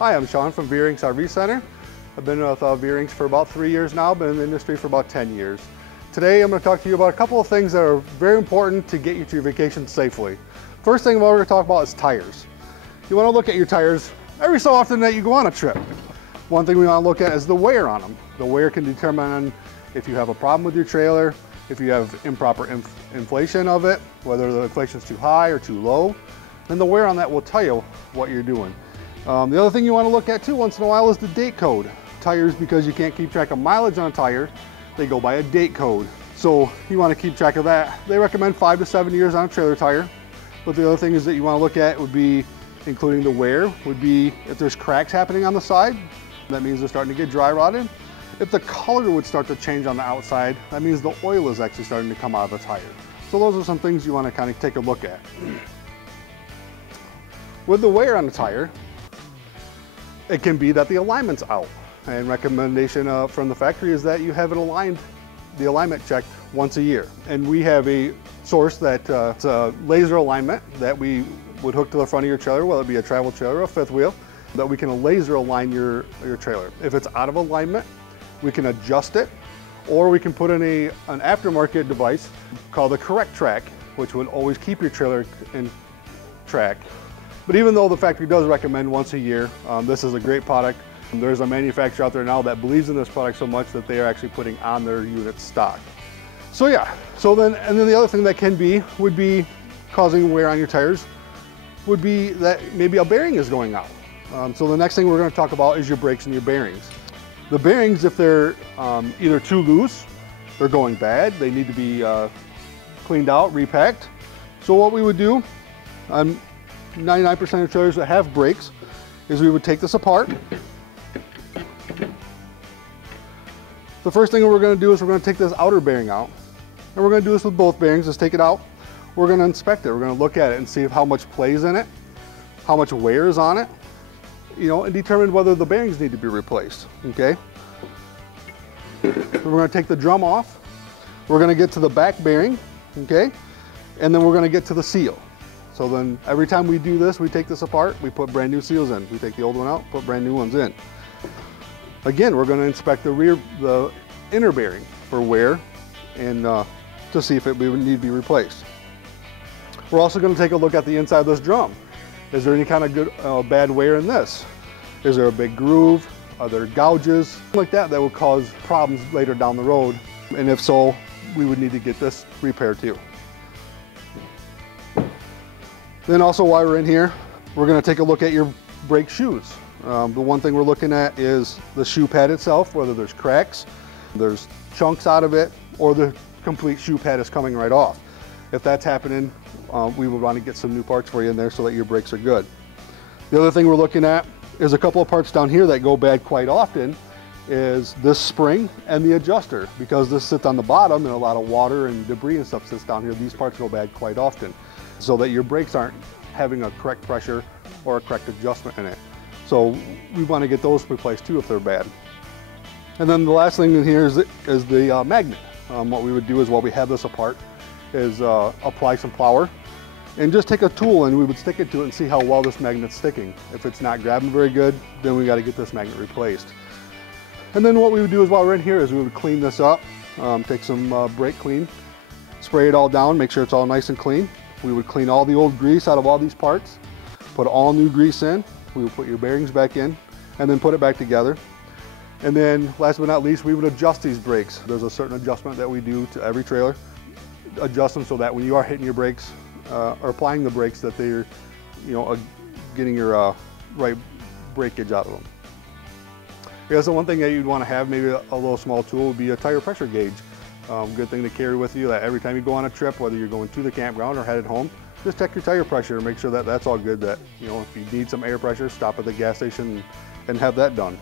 Hi, I'm Sean from V-Rinks RV Center. I've been with V-Rinks for about 3 years now, been in the industry for about 10 years. Today I'm going to talk to you about a couple of things that are very important to get you to your vacation safely. First thing we're going to talk about is tires. You want to look at your tires every so often that you go on a trip. One thing we want to look at is the wear on them. The wear can determine if you have a problem with your trailer, if you have improper inflation of it, whether the inflation is too high or too low. And the wear on that will tell you what you're doing. The other thing you want to look at too once in a while is the date code. Tires, because you can't keep track of mileage on a tire, they go by a date code. So you want to keep track of that. They recommend 5 to 7 years on a trailer tire. But the other thing is that you want to look at would be, including the wear, would be if there's cracks happening on the side, that means they're starting to get dry rotted. If the color would start to change on the outside, that means the oil is actually starting to come out of the tire. So those are some things you want to kind of take a look at. With the wear on the tire, it can be that the alignment's out. And recommendation from the factory is that you have it aligned, the alignment checked once a year. And we have a source that it's a laser alignment that we would hook to the front of your trailer, whether it be a travel trailer or a fifth wheel, that we can laser align your trailer. If it's out of alignment, we can adjust it, or we can put in an aftermarket device called a Correct Track, which would always keep your trailer in track. But even though the factory does recommend once a year, this is a great product. There's a manufacturer out there now that believes in this product so much that they are actually putting on their unit stock. So yeah, and then the other thing that would be causing wear on your tires would be that maybe a bearing is going out. So the next thing we're going to talk about is your brakes and your bearings. The bearings, if they're either too loose, they're going bad, they need to be cleaned out, repacked. So what we would do, 99% of trailers that have brakes, is we would take this apart. The first thing we're going to do is we're going to take this outer bearing out. And we're going to do this with both bearings. Just take it out. We're going to inspect it. We're going to look at it and see how much plays in it, how much wear is on it, and determine whether the bearings need to be replaced, okay? We're going to take the drum off. We're going to get to the back bearing, okay? And then we're going to get to the seal. So then every time we do this, we take this apart, we put brand new seals in. We take the old one out, put brand new ones in. Again, we're going to inspect the inner bearing for wear and to see if it would need to be replaced. We're also going to take a look at the inside of this drum. Is there any kind of bad wear in this? Is there a big groove? Are there gouges? Like that would cause problems later down the road. And if so, we would need to get this repaired too. Then also while we're in here, we're going to take a look at your brake shoes. The one thing we're looking at is the shoe pad itself, whether there's cracks, there's chunks out of it, or the complete shoe pad is coming right off. If that's happening, we would want to get some new parts for you in there so that your brakes are good. The other thing we're looking at is a couple of parts down here that go bad quite often is this spring and the adjuster. Because this sits on the bottom and a lot of water and debris and stuff sits down here, these parts go bad quite often, so that your brakes aren't having a correct pressure or a correct adjustment in it. So we want to get those replaced too if they're bad. And then the last thing in here is the magnet. What we would do is while we have this apart is apply some flour and just take a tool and we would stick it to it and see how well this magnet's sticking. If it's not grabbing very good, then we got to get this magnet replaced. And then what we would do is while we're in here is we would clean this up, take some brake clean, spray it all down, make sure it's all nice and clean. We would clean all the old grease out of all these parts, put all new grease in, we would put your bearings back in, and then put it back together. And then last but not least, we would adjust these brakes. There's a certain adjustment that we do to every trailer. Adjust them so that when you are hitting your brakes, or applying the brakes, that they're getting your right breakage out of them. I guess the one thing that you'd want to have, maybe a little small tool, would be a tire pressure gauge. Good thing to carry with you, that every time you go on a trip, whether you're going to the campground or headed home, just check your tire pressure and make sure that that's all good. That if you need some air pressure, stop at the gas station and have that done.